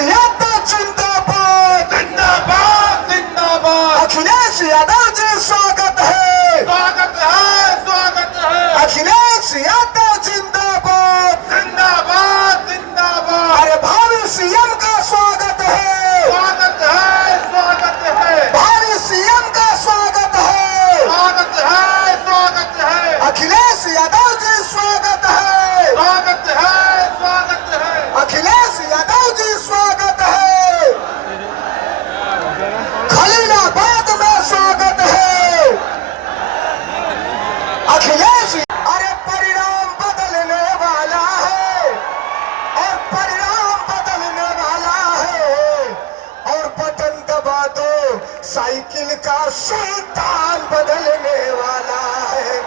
यादव जिंदाबाद जिंदाबाद जिंदाबाद। अखिलेश यादव जी स्वागत है स्वागत है स्वागत है। अखिलेश यादव जिंदाबाद जिंदाबाद जिंदाबाद। अरे भावी सीएम का स्वागत है स्वागत है स्वागत है। भावी सीएम का स्वागत है स्वागत है स्वागत है। अखिलेश यादव जी स्वागत है स्वागत है स्वागत है। अखिलेश यादव जी स्वागत है खलीलाबाद में स्वागत है अखिलेश। अरे परिणाम बदलने वाला है और परिणाम बदलने वाला है और बटन दबा दो साइकिल का सुल्तान बदलने वाला है।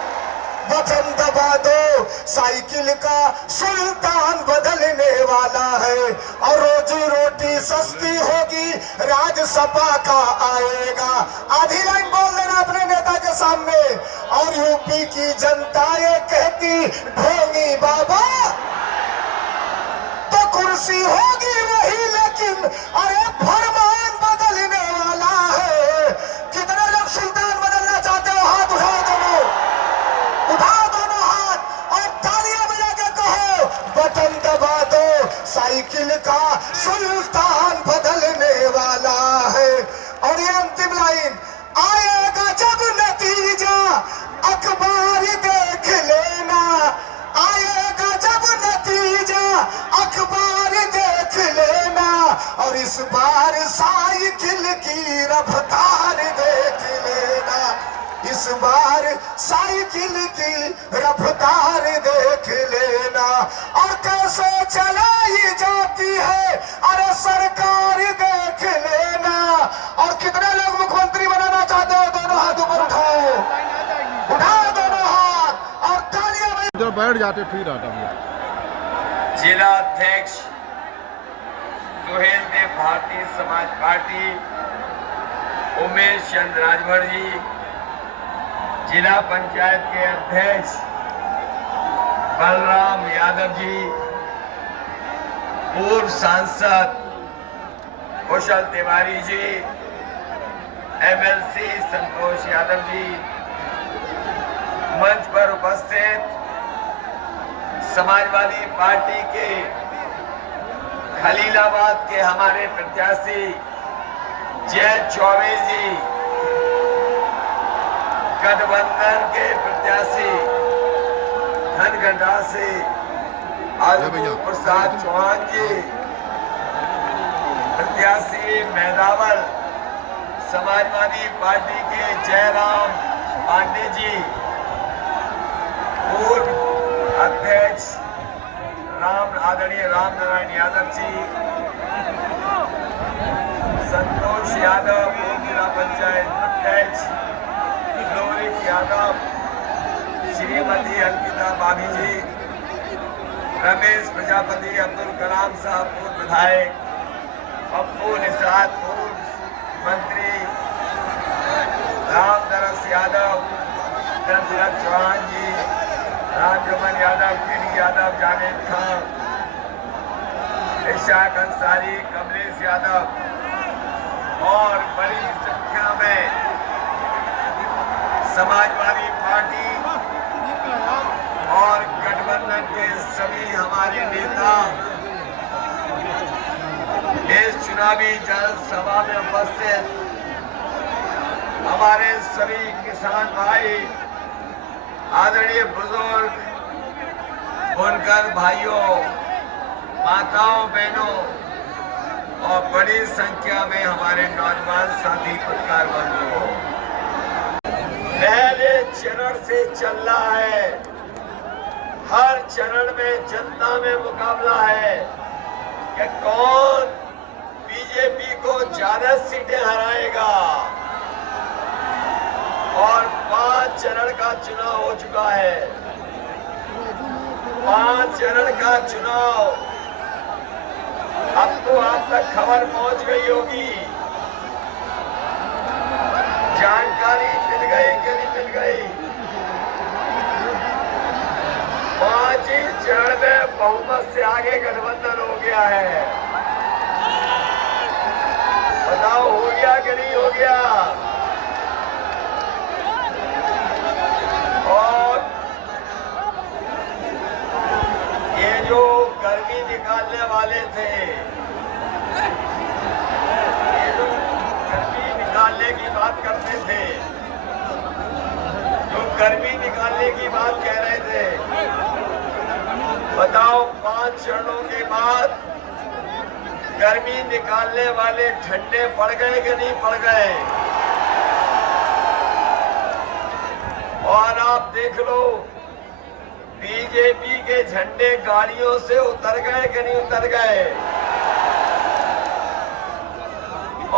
बटन दबा दो साइकिल का सुल्तान बदलने वाला है और रोजी रोटी सस्ती होगी राज्यसभा का आएगा। आधी लाइन बोल देना अपने नेता के सामने। और यूपी की जनता ये कहती ढोंगी बाबा तो कुर्सी होगी वही लेकिन अरे फरमान बदलने वाला है। कितने लोग सुल्तान बदलना चाहते हो हाथ उठाओ दोनों, उठाओ दोनों हाथ और तालियां बजा के कहो बटन दबा दो साइकिल का सुल्तान बदलने वाला है। और ये अंतिम लाइन आएगा जब नतीजा अखबार देख लेना। आएगा जब नतीजा अखबार देख लेना और इस बार साइकिल की रफ्तार देख लेना। इस बार साइकिल की रफ्तार देख लेना और कैसे चलाई जाती है अरे सरकार देख लेना। और कितने लोग मुख्यमंत्री बनाना चाहते हो दोनों हाथ ऊपर उठाओ, उठाओ दोनों हाथ और तालियां। इधर बैठ जाते फिर आता जिला अध्यक्ष सुहेल देव भारतीय समाज पार्टी, उमेश चंद्र राजभर जी, जिला पंचायत के अध्यक्ष बलराम यादव जी, पूर्व सांसद कुशल तिवारी जी, एमएलसी संतोष यादव जी, मंच पर उपस्थित समाजवादी पार्टी के खलीलाबाद के हमारे प्रत्याशी जय चौबे जी, गठबंधन के प्रत्याशी धनगढ़ से आलू प्रसाद चौहान जी, प्रत्याशी मेदावल समाजवादी पार्टी के जयराम पांडे जी, पूर्व अध्यक्ष आदरणीय राम नारायण यादव जी, संतोष यादव पूर्व जिला पंचायत अध्यक्ष, लोरिक यादव, श्रीमती अंकिता भाभी जी, रमेश प्रजापति, अब्दुल कलाम साहब पूर्व विधायक, पप्पू निषाद पूर्व मंत्री, रामदरस यादव, दशरथ चौहान जी, रामजमन यादव, किनी यादव, जावेद खान, इशाक अंसारी, कमलेश यादव और बड़ी संख्या में समाजवादी पार्टी और गठबंधन के सभी हमारे नेता इस चुनावी जनसभा में उपस्थित हमारे सभी किसान भाई, आदरणीय बुजुर्ग, बुनकर भाइयों, माताओं, बहनों और बड़ी संख्या में हमारे नौजवान साथी पत्रकार बंधुओं, पहले चरण से चल रहा है। हर चरण में जनता में मुकाबला है कि कौन बीजेपी को ज्यादा सीटें हराएगा। और 5 चरण का चुनाव हो चुका है। 5 चरण का चुनाव अब तो आप तक खबर पहुंच गई होगी, जानकारी मिल गई कि नहीं मिल गई। 5 ही चरण में बहुमत से आगे गठबंधन हो गया है। बताओ हो गया कि नहीं हो गया? और ये जो गर्मी निकालने वाले थे, ये जो गर्मी निकालने की बात करते थे, जो गर्मी निकालने की बात कह रहे थे, बताओ 5 चरणों के बाद गर्मी निकालने वाले ठंडे पड़ गए कि नहीं पड़ गए? और आप देख लो बीजेपी के झंडे गाड़ियों से उतर गए कि नहीं उतर गए?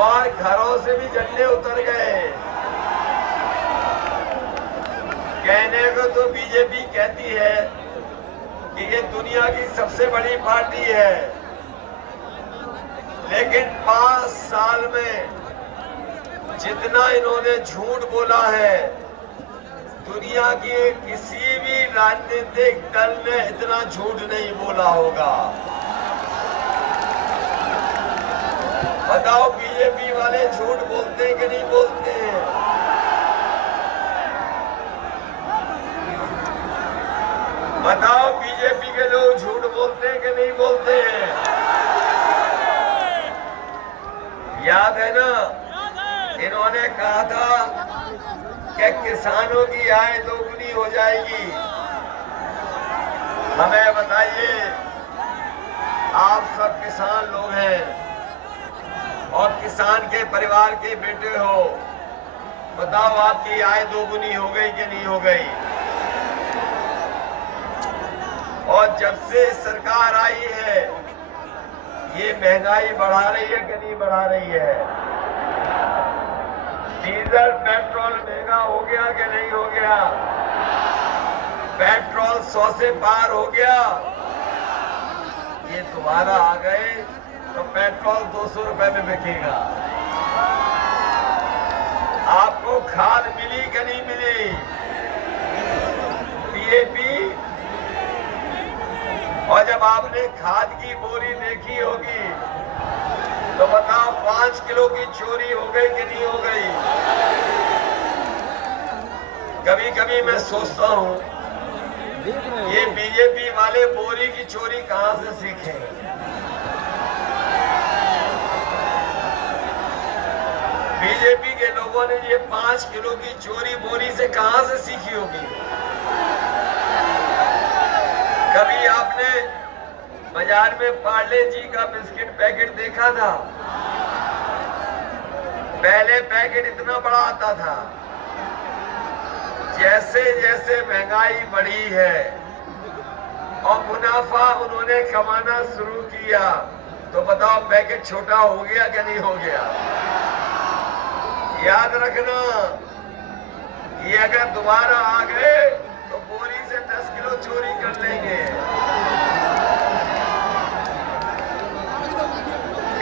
और घरों से भी झंडे उतर गए। कहने को तो बीजेपी कहती है कि ये दुनिया की सबसे बड़ी पार्टी है, लेकिन 5 साल में जितना इन्होंने झूठ बोला है, दुनिया के किसी भी राजनीतिक दल ने इतना झूठ नहीं बोला होगा। बताओ बीजेपी वाले झूठ बोलते हैं कि नहीं बोलते हैं? बताओ बीजेपी के लोग झूठ बोलते हैं कि नहीं बोलते हैं? याद है ना, इन्होंने कहा था कि किसानों की आय दोगुनी हो जाएगी। हमें बताइए, आप सब किसान लोग हैं और किसान के परिवार के बेटे हो, बताओ आपकी आय दोगुनी हो गई कि नहीं हो गई? और जब से सरकार आई है, ये महंगाई बढ़ा रही है कि नहीं बढ़ा रही है? डीजल पेट्रोल महंगा हो गया कि नहीं हो गया? पेट्रोल 100 से पार हो गया। ये दोबारा आ गए तो पेट्रोल 200 रुपए में बिकेगा। आपको खाद मिली कि नहीं मिली? डीएपी। और जब आपने खाद की बोरी देखी होगी तो बताओ 5 किलो की चोरी हो गई कि नहीं हो गई? कभी कभी मैं सोचता हूँ ये बीजेपी वाले बोरी की चोरी कहां से सीखे? बीजेपी के लोगों ने ये 5 किलो की चोरी बोरी से कहां से सीखी होगी? कभी आपने बाजार में पार्ले जी का बिस्किट पैकेट देखा था? पहले पैकेट इतना बड़ा आता था। जैसे जैसे महंगाई बढ़ी है और मुनाफा उन्होंने कमाना शुरू किया, तो बताओ पैकेट छोटा हो गया कि नहीं हो गया? याद रखना, ये अगर दोबारा आ गए तो बोरी से 10 किलो चोरी कर लेंगे।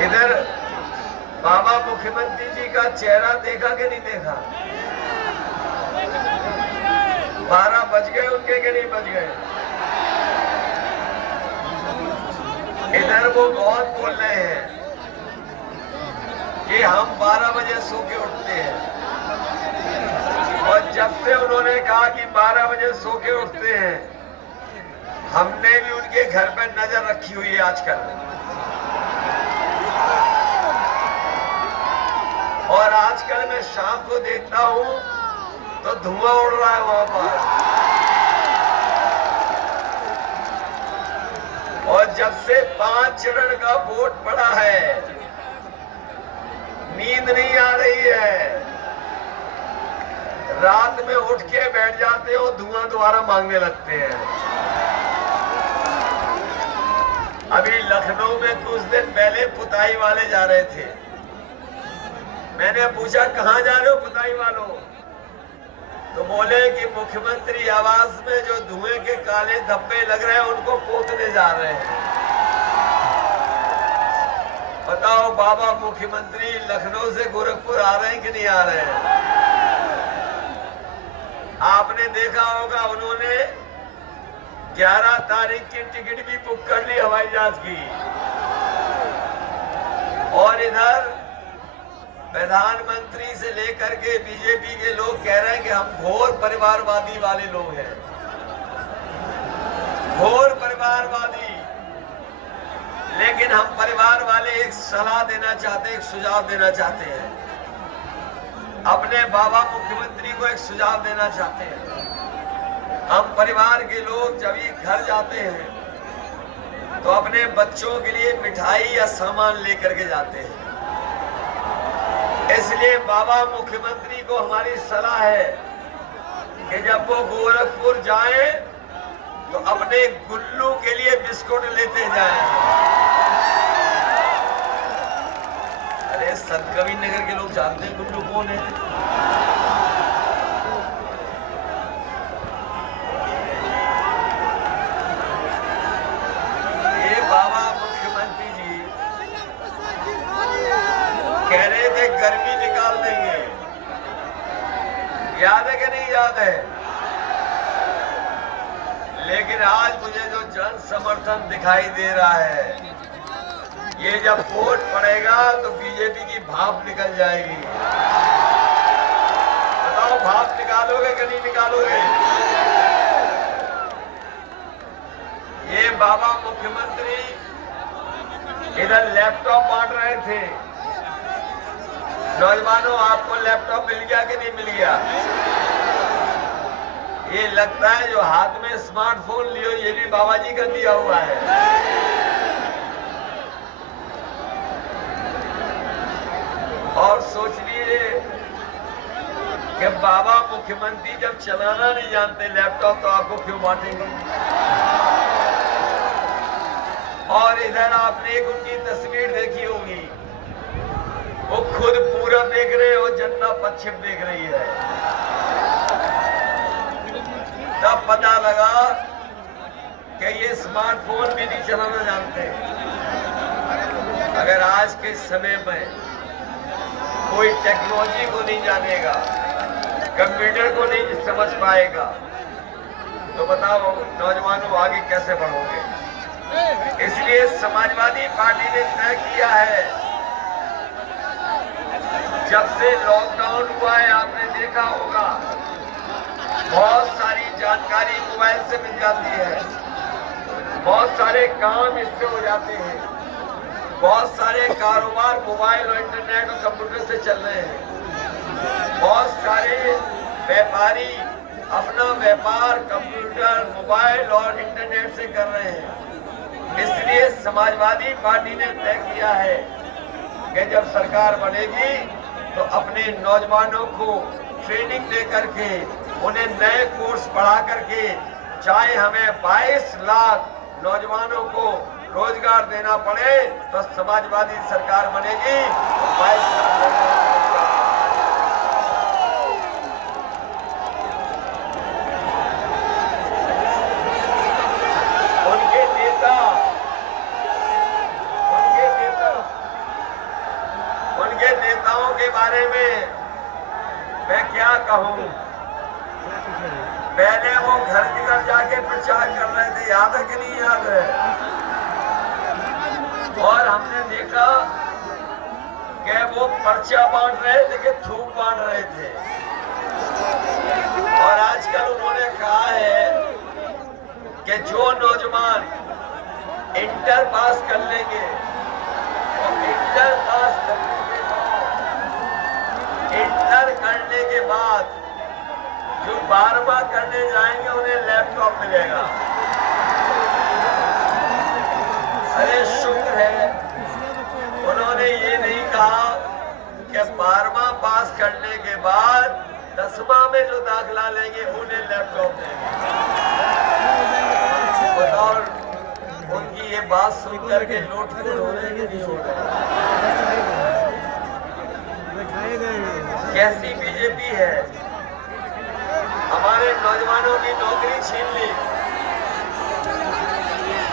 इधर बाबा मुख्यमंत्री जी का चेहरा देखा कि नहीं देखा? 12 बज गए उनके कि नहीं बज गए? इधर वो बहुत बोल रहे हैं कि हम 12 बजे सो के उठते हैं, और जब से उन्होंने कहा कि 12 बजे सो के उठते हैं, हमने भी उनके घर पर नजर रखी हुई है आजकल। और आजकल मैं शाम को देखता हूं तो धुआं उड़ रहा है वहां पर। और जब से 5 चरण का वोट पड़ा है, नींद नहीं आ रही है। रात में उठ के बैठ जाते हो, धुआं दोबारा मांगने लगते हैं। अभी लखनऊ में कुछ दिन पहले पुताई वाले जा रहे थे। मैंने पूछा कहां जा रहे हो पुताई वालों? तो बोले कि मुख्यमंत्री आवास में जो धुएं के काले धब्बे लग रहे हैं उनको पोतने जा रहे हैं। बताओ बाबा मुख्यमंत्री लखनऊ से गोरखपुर आ रहे हैं कि नहीं आ रहे हैं? आपने देखा होगा उन्होंने 11 तारीख की टिकट भी बुक कर ली हवाई जहाज की। और इधर प्रधानमंत्री से लेकर के बीजेपी के लोग कह रहे हैं कि हम घोर परिवारवादी वाले लोग हैं, घोर परिवारवादी। लेकिन हम परिवार वाले एक सलाह देना चाहते हैं, एक सुझाव देना चाहते हैं, अपने बाबा मुख्यमंत्री को एक सुझाव देना चाहते हैं। हम परिवार के लोग जब भी घर जाते हैं तो अपने बच्चों के लिए मिठाई या सामान लेकर के जाते हैं। इसलिए बाबा मुख्यमंत्री को हमारी सलाह है कि जब वो गोरखपुर जाएं तो अपने गुल्लू के लिए बिस्कुट लेते जाएं। अरे संत कबीर नगर के लोग जानते हैं गुल्लू कौन है? ये बाबा मुख्यमंत्री जी कह रहे थे गर्मी निकाल देंगे, याद है कि नहीं याद है? लेकिन आज मुझे जो जन समर्थन दिखाई दे रहा है, ये जब वोट पड़ेगा तो बीजेपी की भाप निकल जाएगी। बताओ भाप निकालोगे कि नहीं निकालोगे? ये बाबा मुख्यमंत्री इधर लैपटॉप बांट रहे थे। नौजवानों, आपको लैपटॉप मिल गया कि नहीं मिल गया? ये लगता है जो हाथ में स्मार्टफोन लियो ये भी बाबा जी का दिया हुआ है। और सोच लीजिए कि बाबा मुख्यमंत्री जब चलाना नहीं जानते लैपटॉप तो आपको क्यों बांटेंगे? और इधर आपने एक उनकी तस्वीर देखी होगी, वो खुद पूरब देख रहे हो, जनता पश्चिम देख रही है। तब पता लगा कि ये स्मार्टफोन भी नहीं चलाना जानते। अगर आज के समय में कोई टेक्नोलॉजी को नहीं जानेगा, कंप्यूटर को नहीं समझ पाएगा, तो बताओ नौजवानों आगे कैसे बढ़ोगे? इसलिए समाजवादी पार्टी ने तय किया है, जब से लॉकडाउन हुआ है आपने देखा होगा बहुत सारी जानकारी मोबाइल से मिल जाती है, बहुत सारे काम इससे हो जाते हैं, बहुत सारे कारोबार मोबाइल और इंटरनेट और कंप्यूटर से चल रहे हैं। बहुत सारे व्यापारी अपना व्यापार कंप्यूटर, मोबाइल और इंटरनेट से कर रहे हैं। इसलिए समाजवादी पार्टी ने तय किया है कि जब सरकार बनेगी तो अपने नौजवानों को ट्रेनिंग दे करके उन्हें नए कोर्स पढ़ा करके, चाहे हमें 22 लाख नौजवानों को रोजगार देना पड़े तो समाजवादी सरकार बनेगी। 22 लाख उनके नेताओं के बारे में मैं क्या कहूं? पहले वो घर घर जाके प्रचार कर रहे थे, याद है कि नहीं याद है? और हमने देखा कि वो पर्चा बांट रहे थे कि थूक बांट रहे थे। और आजकल उन्होंने कहा है कि जो नौजवान इंटर पास कर लेंगे तो इंटर करने के बाद जो 12वां करने जाएंगे उन्हें लैपटॉप मिलेगा। अरे शुक्र है उन्होंने ये नहीं कहा कि 12वां पास करने के बाद 10वां में जो दाखिला लेंगे उन्हें लैपटॉप देंगे। बताओ उनकी ये बात सुनकर के नोटफोन हो रहे कि नहीं हो रहे? कैसी बीजेपी है? हमारे नौजवानों की नौकरी छीन ली।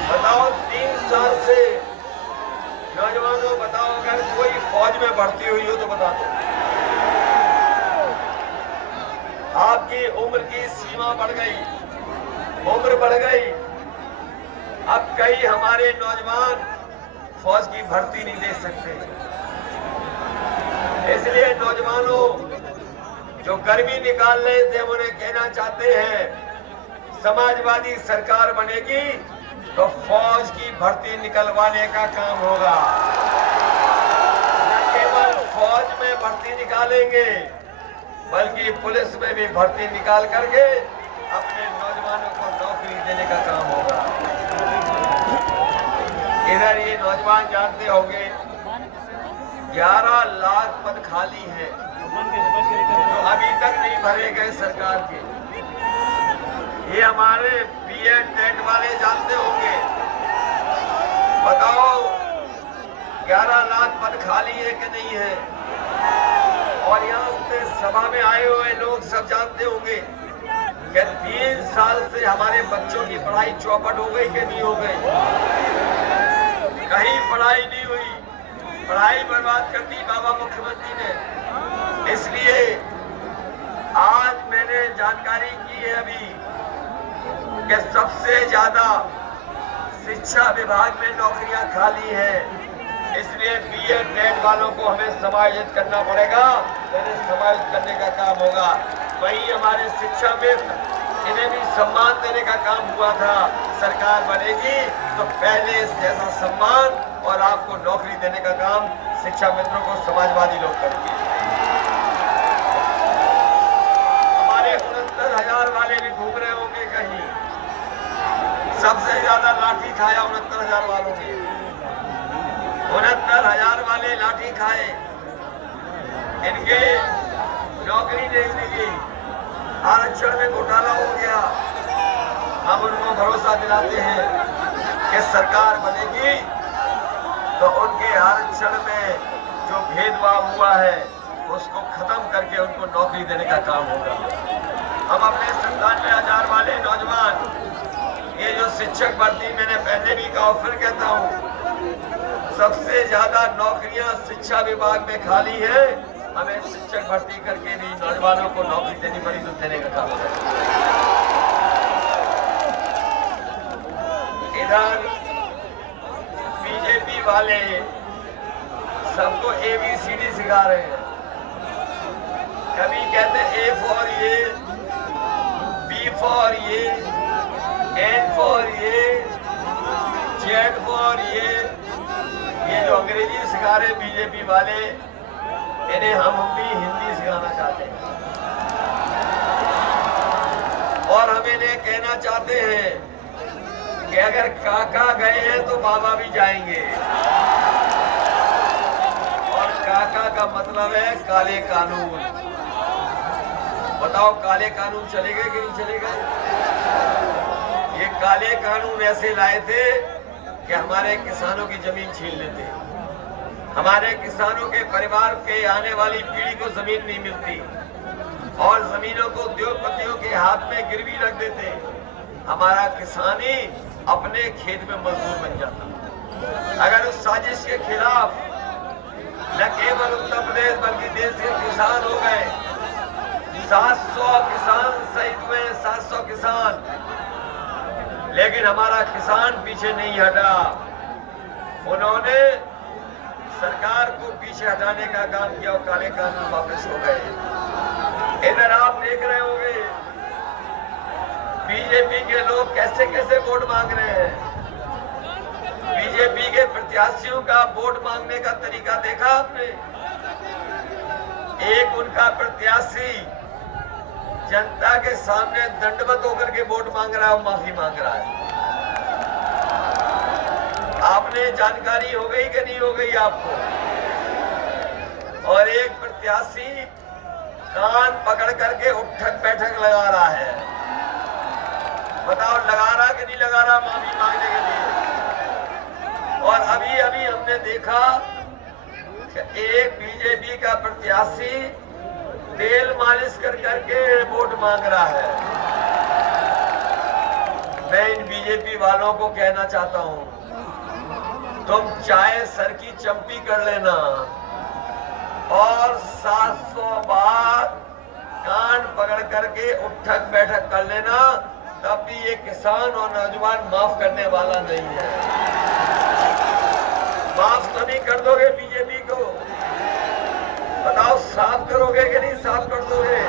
बताओ 3 साल से नौजवानों, बताओ अगर कोई फौज में भर्ती हुई हो तो बता दो। आपकी उम्र की सीमा बढ़ गई, उम्र बढ़ गई। अब कई हमारे नौजवान फौज की भर्ती नहीं दे सकते। इसलिए नौजवानों जो गर्मी निकाल रहे थे उन्हें कहना चाहते हैं, समाजवादी सरकार बनेगी तो फौज की भर्ती निकलवाने का काम होगा। न केवल फौज में भर्ती निकालेंगे बल्कि पुलिस में भी भर्ती निकाल करके अपने नौजवानों को नौकरी देने का काम होगा। इधर ये नौजवान जानते होंगे 11 लाख पद खाली हैं तो अभी तक नहीं भरे गए सरकार के। ये हमारे बीएड नेट वाले जानते होंगे। बताओ 11 लाख पद खाली है कि नहीं है? और यहाँ पे सभा में आए हुए लोग सब जानते होंगे कि 3 साल से हमारे बच्चों की पढ़ाई चौपट हो गई कि नहीं हो गई? कहीं पढ़ाई नहीं हुई, पढ़ाई बर्बाद कर दी बाबा मुख्यमंत्री ने। इसलिए आज मैंने जानकारी की है अभी कि सबसे ज्यादा शिक्षा विभाग में नौकरियां खाली हैं। इसलिए बीएड नेट वालों को हमें समायोजित करना पड़ेगा, इन्हें समायोजित करने का काम होगा। वहीं हमारे शिक्षा मित्र, इन्हें भी सम्मान देने का काम हुआ था। सरकार बनेगी तो पहले से ऐसा सम्मान और आपको नौकरी देने का काम शिक्षा मित्रों को समाजवादी लोग करेंगे। हमारे 69,000 वाले भी घूम रहे होंगे कहीं। सबसे ज्यादा लाठी खाया 69,000 वालों ने। 69,000 वाले लाठी खाए, इनके नौकरी नहीं मिली, आरक्षण में घोटाला हो गया। हम उनको भरोसा दिलाते हैं कि सरकार बनेगी तो उनके आरक्षण में जो भेदभाव हुआ है उसको खत्म करके उनको नौकरी देने का काम होगा। हम अपने 97,000 वाले नौजवान, ये जो शिक्षक भर्ती मैंने पहले भी कहा, फिर कहता हूँ, सबसे ज्यादा नौकरियां शिक्षा विभाग में खाली है। हमें शिक्षक भर्ती करके भी नौजवानों को नौकरी देनी पड़ी तो देने का काम है। इधर बीजेपी वाले सबको ABCD सिखा रहे हैं। कभी कहते A फॉर ये, B फॉर ये, N फॉर ये, Z फॉर ये जो अंग्रेजी सिखा रहे बीजेपी वाले, इन्हें हम भी हिंदी सिखाना चाहते हैं। और हम इन्हें कहना चाहते हैं कि अगर काका गए हैं तो बाबा भी जाएंगे। और काका का मतलब है काले कानून। बताओ काले कानून चलेगा कि नहीं चलेगा? ये काले कानून ऐसे लाए थे कि हमारे किसानों की जमीन छीन लेते, हमारे किसानों के परिवार के आने वाली पीढ़ी को जमीन नहीं मिलती और जमीनों को उद्योगपतियों के हाथ में गिरवी रख देते। हमारा किसान ही अपने खेत में मजदूर बन जाता। अगर उस साजिश के खिलाफ न केवल उत्तर प्रदेश बल्कि देश के किसान हो गए, 700 किसान शहीद हुए, 700 किसान, लेकिन हमारा किसान पीछे नहीं हटा। उन्होंने सरकार को पीछे हटाने का काम किया और काले कानून वापस हो गए। इधर आप देख रहे होंगे बीजेपी के लोग कैसे कैसे वोट मांग रहे हैं। बीजेपी के प्रत्याशियों का वोट मांगने का तरीका देखा आपने? एक उनका प्रत्याशी जनता के सामने दंडवत होकर के वोट मांग रहा है और माफी मांग रहा है। आपने जानकारी हो गई कि नहीं हो गई आपको? और एक प्रत्याशी कान पकड़ करके उठक बैठक लगा रहा है। बताओ लगा रहा कि नहीं लगा रहा माफी मांगने के लिए? और अभी अभी हमने देखा कि एक बीजेपी का प्रत्याशी तेल मालिश कर करके वोट मांग रहा है। मैं इन बीजेपी वालों को कहना चाहता हूं, तुम चाहे सर की चंपी कर लेना और 700 बार कान पकड़ करके उठक बैठक कर लेना, तब भी ये किसान और नौजवान माफ करने वाला नहीं है। माफ तो नहीं कर दोगे बीजेपी को? बताओ, साफ करोगे कि नहीं साफ कर दोगे?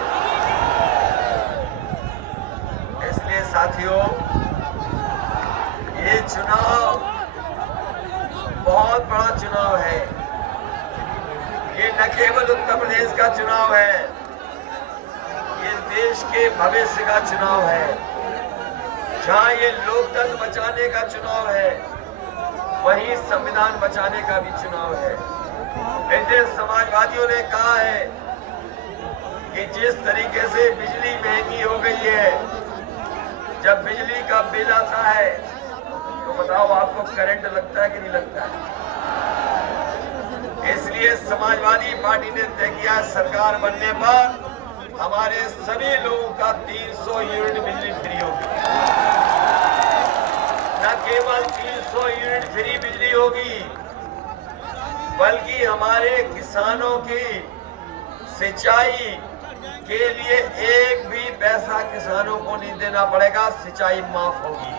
इसलिए साथियों, ये चुनाव बहुत बड़ा चुनाव है। ये न केवल उत्तर प्रदेश का चुनाव है, ये देश के भविष्य का चुनाव है। जहां ये लोकतंत्र बचाने का चुनाव है, वहीं संविधान बचाने का भी चुनाव है। इंडियन समाजवादियों ने कहा है कि जिस तरीके से बिजली महंगी हो गई है, जब बिजली का बिल आता है तो बताओ आपको करंट लगता है कि नहीं लगता है? इसलिए समाजवादी पार्टी ने तय किया, सरकार बनने पर हमारे सभी लोगों का 300 यूनिट बिजली फ्री होगी। न केवल 300 यूनिट फ्री बिजली होगी, बल्कि हमारे किसानों की सिंचाई के लिए एक भी पैसा किसानों को नहीं देना पड़ेगा, सिंचाई माफ होगी।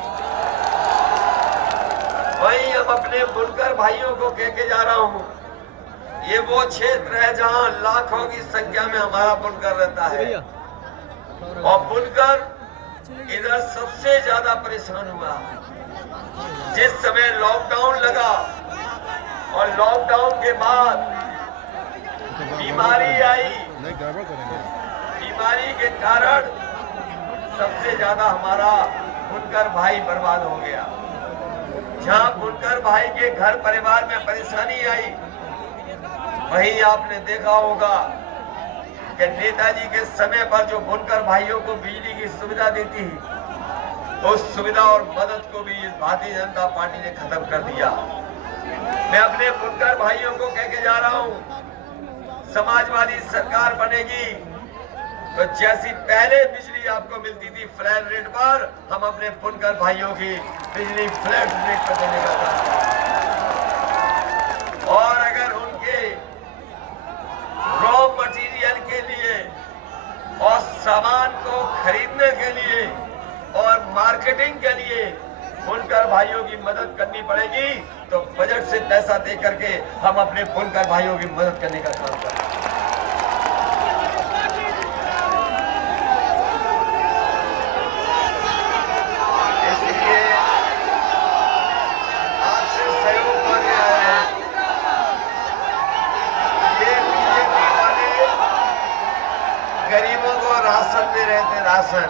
वहीं हम अपने बुनकर भाइयों को कह के जा रहा हूं, ये वो क्षेत्र है जहां लाखों की संख्या में हमारा बुनकर रहता है, और बुनकर इधर सबसे ज्यादा परेशान हुआ। जिस समय लॉकडाउन लगा और लॉकडाउन के बाद बीमारी आई, बीमारी के कारण सबसे ज्यादा हमारा बुनकर भाई बर्बाद हो गया। जहां बुनकर भाई के घर परिवार में परेशानी आई, वहीं आपने देखा होगा कि नेताजी के समय पर जो बुनकर भाइयों को बिजली की सुविधा देती, उस सुविधा और मदद को भी इस भारतीय जनता पार्टी ने खत्म कर दिया। मैं अपने बुनकर भाइयों को कह के जा रहा हूं, समाजवादी सरकार बनेगी तो जैसी पहले बिजली आपको मिलती थी फ्लैट रेट पर, हम अपने बुनकर भाइयों की बिजली फ्लैट रेट पर देने का काम करेंगे। और अगर उनके रॉ मटेरियल के लिए और सामान को खरीदने के लिए और मार्केटिंग के लिए बुनकर भाइयों की मदद करनी पड़ेगी, तो बजट से पैसा दे करके हम अपने बुनकर भाइयों की मदद करने का काम करें। इसलिए आपसे सहयोग मांगे हैं। ये बीजेपी वाले गरीबों को राशन दे रहे थे, राशन,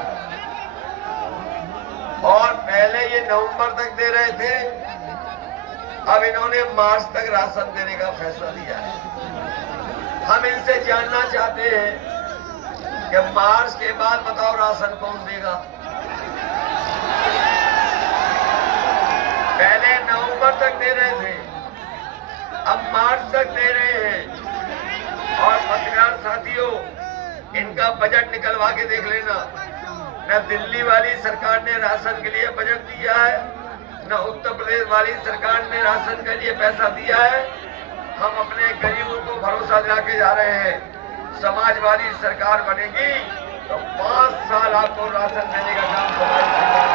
और पहले ये नवंबर तक दे रहे थे, अब इन्होंने मार्च तक राशन देने का फैसला लिया है। हम इनसे जानना चाहते हैं कि मार्च के बाद बताओ राशन कौन देगा? पहले नवंबर तक दे रहे थे, अब मार्च तक दे रहे हैं। और पत्रकार साथियों, इनका बजट निकलवा के देख लेना। न दिल्ली वाली सरकार ने राशन के लिए बजट दिया है, न उत्तर प्रदेश वाली सरकार ने राशन के लिए पैसा दिया है। हम अपने गरीबों को भरोसा दिला के जा रहे हैं, समाजवादी सरकार बनेगी तो 5 साल आपको राशन देने का काम समाजवादी सरकार,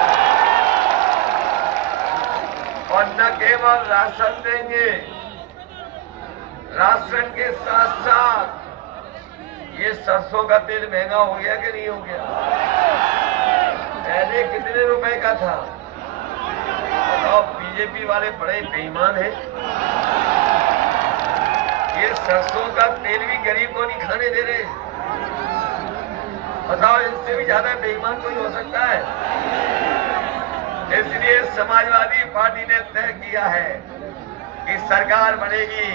और न केवल राशन देंगे, राशन के साथ साथ ये सरसों का तेल महंगा हो गया कि नहीं हो गया? पहले कितने रुपए का था? बताओ, बीजेपी वाले बड़े बेईमान हैं। ये सरसों का तेल भी गरीब को नहीं खाने दे रहे। बताओ, इससे भी ज्यादा बेईमान कोई हो सकता है? इसलिए समाजवादी पार्टी ने तय किया है कि सरकार बनेगी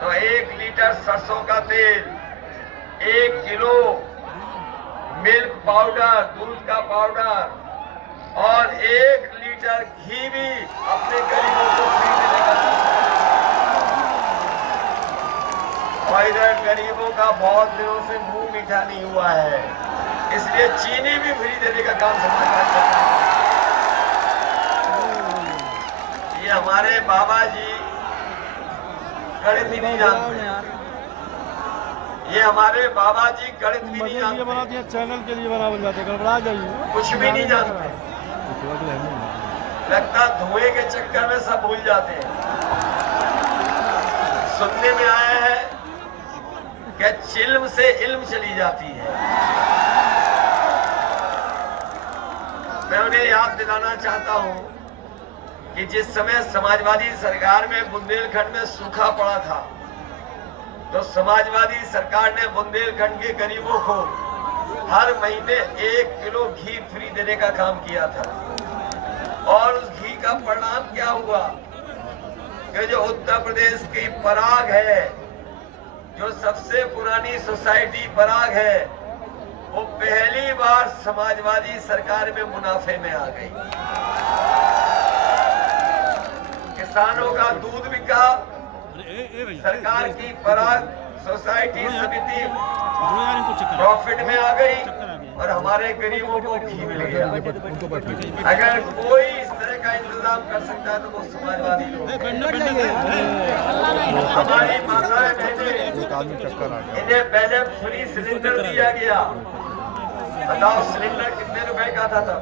तो 1 लीटर सरसों का तेल, 1 किलो मिल्क पाउडर, दूध का पाउडर, और 1 लीटर घी भी अपने गरीबों को फ्री देने का काम। और इधर गरीबों का बहुत दिनों से मुंह मीठा नहीं हुआ है, इसलिए चीनी भी फ्री देने का काम समाजवादी सरकार। ये हमारे बाबा जी गणित ही नहीं जानते, ये हमारे बाबा जी गणित भी नहीं जानते, बना दिया चैनल के लिए बना बन जाते, गड़बड़ा जाइए, कुछ भी नहीं जानते। लगता धुएं के चक्कर में सब भूल जाते हैं। सुनने में आया है कि चिल्म से इल्म चली जाती है। मैं उन्हें याद दिलाना चाहता हूं कि जिस समय समाजवादी सरकार में बुंदेलखंड में सूखा पड़ा था, तो समाजवादी सरकार ने बुंदेलखंड के गरीबों को हर महीने 1 किलो घी फ्री देने का काम किया था। और उस घी का परिणाम क्या हुआ कि जो उत्तर प्रदेश की पराग है, जो सबसे पुरानी सोसाइटी पराग है, वो पहली बार समाजवादी सरकार में मुनाफे में आ गई। किसानों का दूध बिका, सरकार की पराग सोसाइटी समिति प्रॉफिट में आ गई और हमारे गरीबों को घी मिल गया। अगर कोई इस तरह का इंतजाम कर सकता है तो वो समाजवादी लोग हैं। हमारी माताएं बहनें, इन्हें पहले फ्री सिलेंडर दिया गया। बताओ सिलेंडर कितने रुपए का था तब?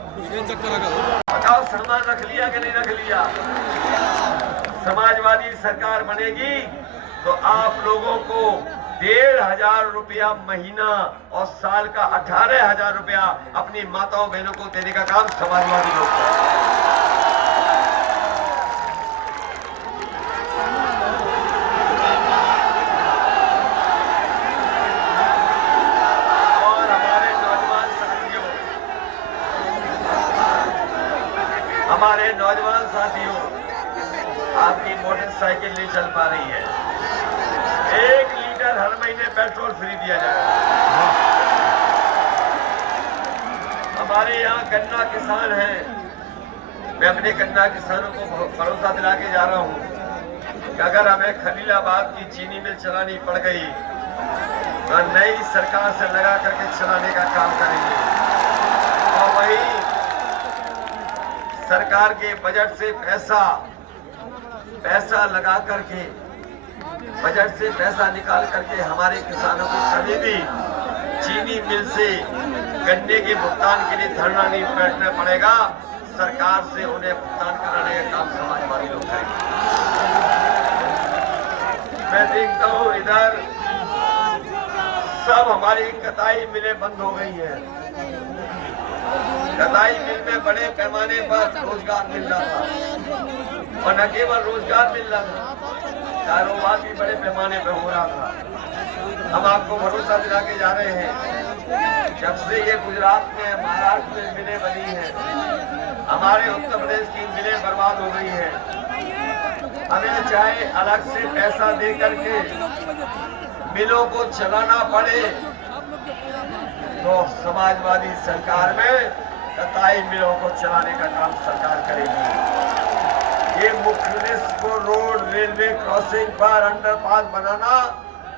बताओ सामान रख लिया कि नहीं रख लिया? समाजवादी सरकार बनेगी तो आप लोगों को 1,500 रुपया महीना और साल का 18,000 रुपया अपनी माताओं बहनों को देने का काम समाजवादी लोग करें। और हमारे नौजवान साथियों, आपकी मोटरसाइकिल नहीं चल पा रही है, 1 लीटर हर महीने पेट्रोल फ्री दिया जाएगा। हमारे यहाँ गन्ना किसान हैं, मैं अपने गन्ना किसानों को भरोसा दिला के जा रहा हूँ कि अगर हमें खलीलाबाद की चीनी मिल चलानी पड़ गई तो नई सरकार से लगा करके चलाने का काम करेंगे। और वही सरकार के बजट से पैसा लगा करके, बजट से पैसा निकाल करके हमारे किसानों को कभी भी चीनी मिल से गन्ने के भुगतान के लिए धरना नहीं बैठना पड़ेगा। सरकार से उन्हें भुगतान कराने का काम समाजवादी लोग करेंगे। मैं देखता हूँ इधर सब हमारी कताई मिलें बंद हो गई हैं। कताई मिल में बड़े पैमाने पर रोजगार मिल रहा था और न केवल रोजगार मिल रहा था, कारोबार भी बड़े पैमाने पर हो रहा था। हम आपको भरोसा दिला के जा रहे हैं, जब से ये गुजरात में, महाराष्ट्र में मिलें बनी हैं, हमारे उत्तर प्रदेश की मिलें बर्बाद हो गई हैं। हमें चाहे अलग से पैसा दे करके मिलों को चलाना पड़े, तो समाजवादी सरकार में कताई मिलों को चलाने का काम सरकार करेगी। ये मुख्य को रोड, रेलवे क्रॉसिंग पर अंडरपास बनाना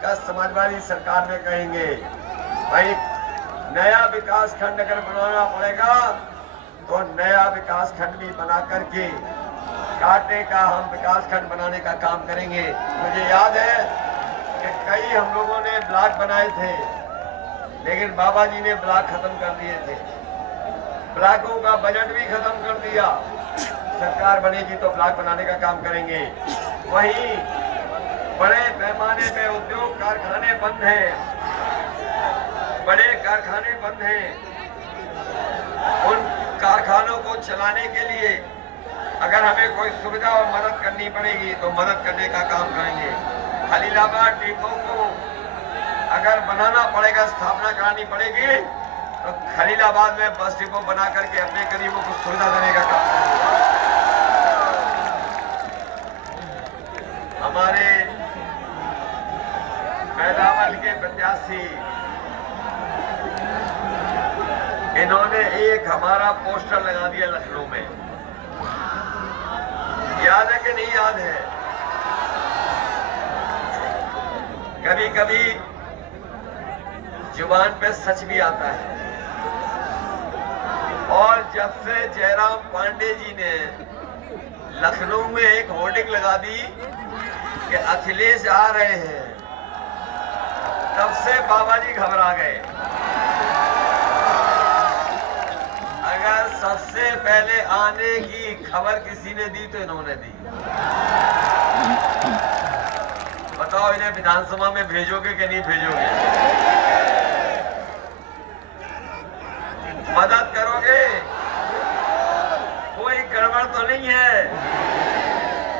का समाजवादी सरकार में कहेंगे। भाई नया विकास खंड अगर बनाना पड़ेगा तो नया विकास खंड भी बना करके कांटे का हम विकास खंड बनाने का काम करेंगे। मुझे याद है कि कई हम लोगों ने ब्लॉक बनाए थे, लेकिन बाबा जी ने ब्लॉक खत्म कर दिए थे। ब्लॉकों का बजट भी खत्म कर दिया। सरकार बनेगी तो ब्लॉक बनाने का काम करेंगे। वहीं बड़े पैमाने पे उद्योग कारखाने बंद हैं, बड़े कारखाने बंद हैं। उन कारखानों को चलाने के लिए अगर हमें कोई सुविधा और मदद करनी पड़ेगी तो मदद करने का काम करेंगे। खलीलाबाद डिपो को अगर बनाना पड़ेगा, स्थापना करानी पड़ेगी, तो खलीलाबाद में बस डिपो बना करके अपने गरीबों को सुविधा देने का काम करेंगे। हमारे मैदावल के प्रत्याशी, इन्होंने एक हमारा पोस्टर लगा दिया लखनऊ में, याद है कि नहीं याद है? कभी कभी जुबान पे सच भी आता है। और जब से जयराम पांडे जी ने लखनऊ में एक होर्डिंग लगा दी कि अखिलेश आ रहे हैं, तब से बाबा जी घबरा गए। अगर सबसे पहले आने की खबर किसी ने दी तो इन्होंने दी। बताओ इन्हें विधानसभा में भेजोगे कि नहीं भेजोगे? मदद करोगे? कोई गड़बड़ तो नहीं है?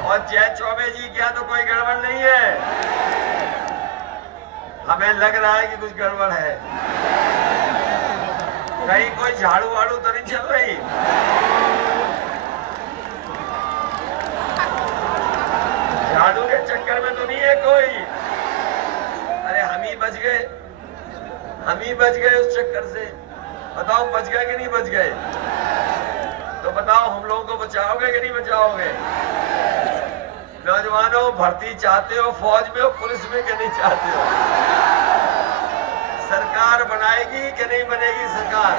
और जय चौबे जी क्या तो कोई गड़बड़ नहीं है? हमें लग रहा है कि कुछ गड़बड़ है। कहीं कोई झाड़ू वाड़ू तो नहीं चल रही? झाड़ू के चक्कर में तो नहीं है कोई? अरे हम ही बच गए, हम ही बच गए उस चक्कर से। बताओ बच गए कि नहीं बच गए? तो बताओ हम लोगों को बचाओगे कि नहीं बचाओगे? नौजवानों, भर्ती चाहते हो फौज में हो, पुलिस में कि नहीं चाहते हो? सरकार बनाएगी कि नहीं बनेगी सरकार?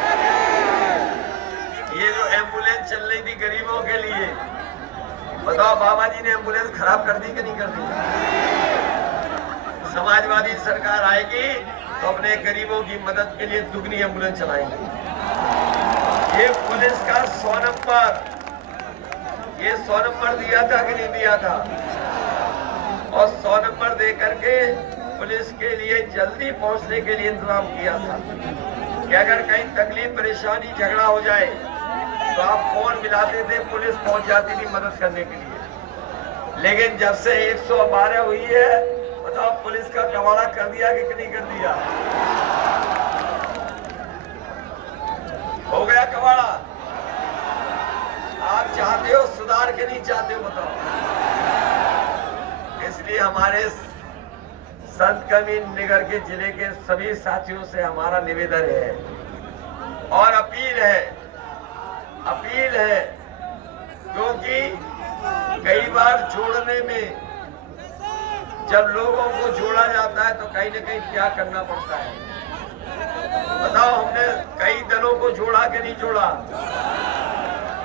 ये जो एम्बुलेंस चल रही थी गरीबों के लिए, बताओ बाबा जी ने एम्बुलेंस खराब कर दी कि नहीं कर दी? समाजवादी सरकार आएगी तो अपने गरीबों की मदद के लिए दुगनी एम्बुलेंस चलाएंगे। ये पुलिस का 100 नंबर, ये 100 नंबर दिया था कि नहीं दिया था? और 100 नंबर दे करके पुलिस के लिए जल्दी पहुंचने के लिए इंतजाम किया था कि अगर कहीं तकलीफ परेशानी झगड़ा हो जाए तो आप फोन मिलाते थे, पुलिस पहुंच जाती थी मदद करने के लिए। लेकिन जब से 112 हुई है, बताओ पुलिस का कबाड़ा कर दिया कि नहीं कर दिया? हो गया कबाड़ा? आप चाहते हो सुधार के नहीं चाहते हो? बताओ। इसलिए हमारे संत कबीरनगर के जिले के सभी साथियों से हमारा निवेदन है और अपील है, क्योंकि कई बार जोड़ने में जब लोगों को जोड़ा जाता है तो कहीं न कहीं क्या करना पड़ता है। बताओ हमने कई दलों को जोड़ा कि नहीं जोड़ा?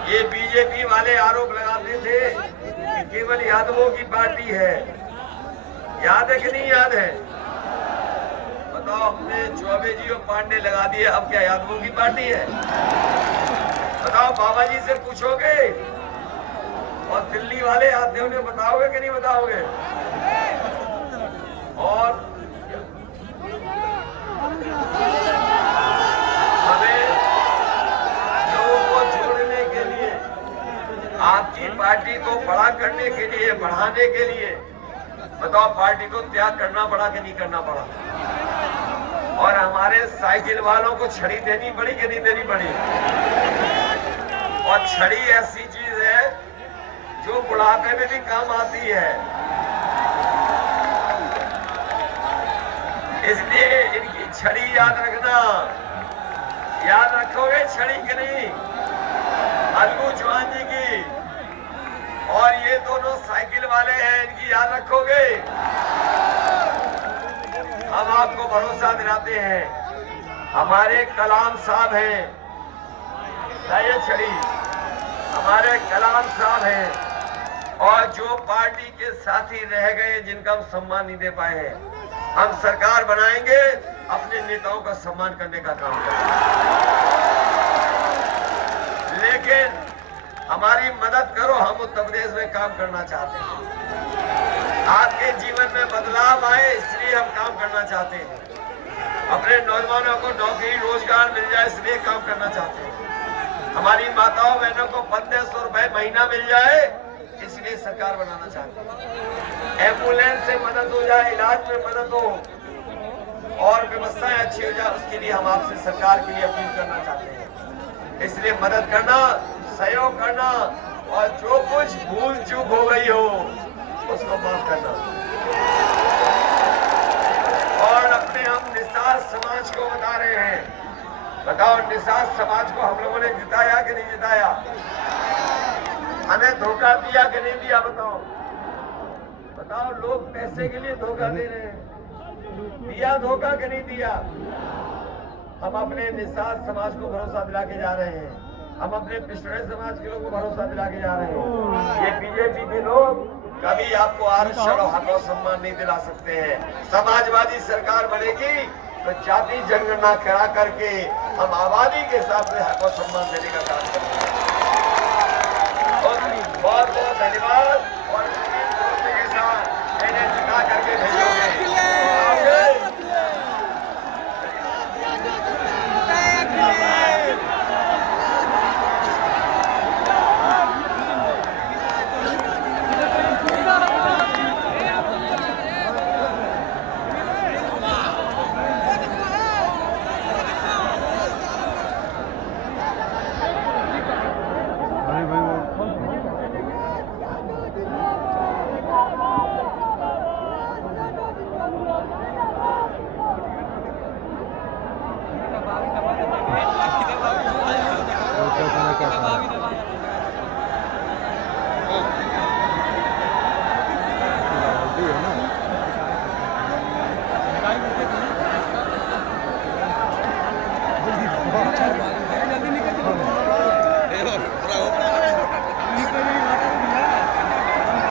ये बीजेपी वाले आरोप लगाते थे कि केवल यादवों की पार्टी है। याद है कि नहीं याद है? बताओ हमने चौबे जी और पांडे लगा दिए, अब क्या यादवों की पार्टी है? बताओ बाबा जी से पूछोगे और दिल्ली वाले आते उन्हें बताओगे कि नहीं बताओगे? और हमें लोगों को जोड़ने के लिए, आपकी पार्टी को बड़ा करने के लिए, बढ़ाने के लिए, बताओ पार्टी को त्याग करना पड़ा कि नहीं करना पड़ा? और हमारे साइकिल वालों को छड़ी देनी पड़ी कि नहीं देनी पड़ी? और छड़ी ऐसी चीज है जो बुढ़ापे में भी काम आती है। इसलिए इनकी छड़ी याद रखना। याद रखोगे छड़ी कि नहीं? अलगू चौहान जी की और ये दोनों साइकिल वाले हैं, इनकी याद रखोगे? हम आपको भरोसा दिलाते हैं, हमारे कलाम साहब हैं, ये छड़ी हमारे कलाम साहब हैं, और जो पार्टी के साथी रह गए जिनका हम सम्मान नहीं दे पाए हैं, हम सरकार बनाएंगे, अपने नेताओं का सम्मान करने का काम करेंगे। लेकिन हमारी मदद करो, हम उत्तर प्रदेश में काम करना चाहते हैं। आपके जीवन में बदलाव आए इसलिए हम काम करना चाहते हैं। अपने नौजवानों को नौकरी रोजगार मिल जाए इसलिए काम करना चाहते हैं। हमारी माताओं बहनों को 1500 रुपए महीना मिल जाए इसलिए सरकार बनाना चाहते हैं। एम्बुलेंस से मदद हो जाए, इलाज में मदद हो और व्यवस्थाएं अच्छी हो जाए, उसके लिए हम आपसे सरकार के लिए अपील करना चाहते हैं। इसलिए मदद करना, सहयोग करना और जो कुछ भूल चूक हो गई हो उसको माफ करना। और अपने हम निषाद समाज को बता रहे हैं, बताओ निषाद समाज को हम लोगों ने जिताया कि नहीं जिताया? हमें धोखा दिया कि नहीं दिया? बताओ बताओ। लोग पैसे के लिए धोखा दे रहे हैं, दिया धोखा कि नहीं दिया? हम अपने निषाद समाज को भरोसा दिला के जा रहे हैं, हम अपने पिछड़े समाज के लोगों को भरोसा दिला के जा रहे हैं। ये बीजेपी के लोग कभी आपको आरक्षण और हक और सम्मान नहीं दिला सकते हैं। समाजवादी सरकार बनेगी तो जाति जनगणना करा करके हम आबादी के हिसाब से हक और सम्मान देने का काम करेंगे। बहुत बहुत धन्यवाद और के साथ इन्हें जिता करके भेजो। है